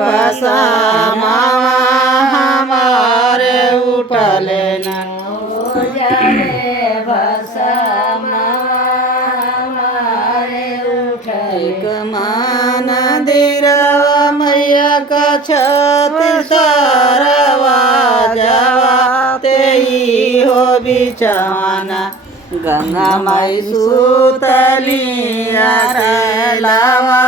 बसा मावा हमारे उठले ना हो जाले बसा मावा हमारे उठले एक मंदिर मैया का छत्तीस सरवा जावा ते ही हो बिचाना गंगा माई सुतली लावा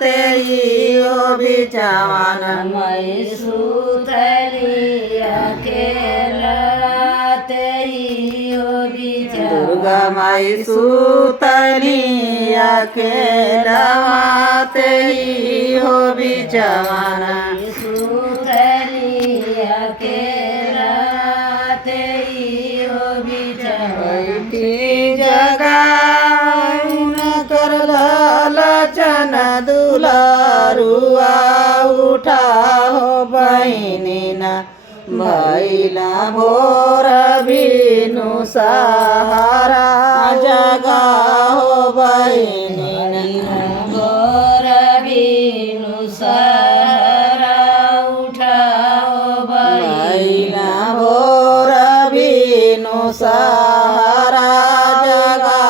ते ही हो बिचाना मई सुतली अकेला तेई हो बिचारा दुर्गा माई सुतली अकेला ते ही हो बिचाना सुतली अकेला तेई हो बिचारा जगाऊन कर लालचन दुलारुआ उठा हो बहिनीना भैला भोर बिनु सहारा जगा हो बहिनीना गोर बिनु सारा उठाओ भैला भोर बिनु सहारा जगा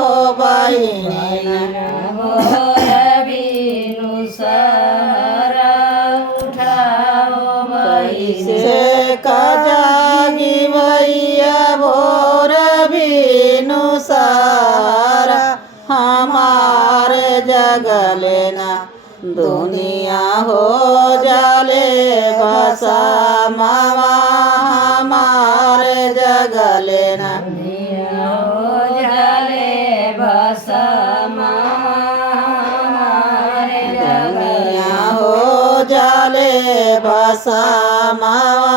हो बहिनीना गोर बिनु सारा उठाओ से जागी भैया भोर बिनु सहारा हमारे जगलेना दुनिया हो जाले बसा मावा हमारे जगलेना हो जाले बसा हमारे दुनिया हो जाले बसा मावा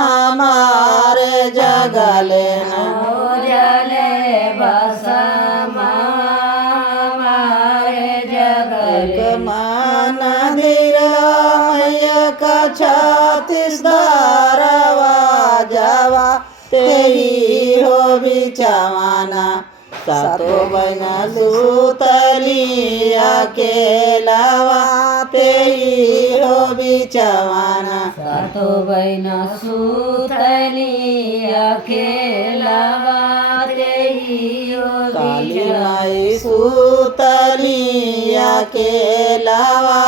हमारे जगलेना हो जाले बसा हमारे जगले एक मंदिर मैया का छत्तीस दारवा जावा ते ही हो बिचावाना सातो बहना सुतली अकेलावा ते ही हो बिचावाना सातो बहिना सुतली अकेला तेई हो काली माई सुतली अकेलावा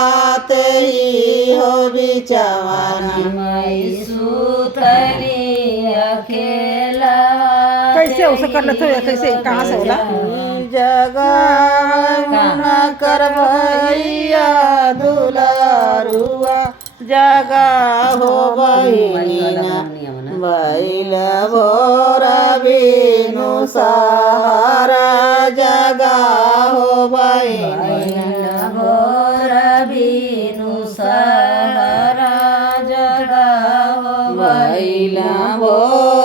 ते ही हो बिचावाना मई सुतली अकेला कैसे उसे कर लेते हो कैसे कहाँ से होला जगन कर भैया दुलारुआ जगा हो बहिनीना बैल भोर बिनु सहारा जगा हो बहिनीना भोर बिनु सारा जगा हो बैला भोर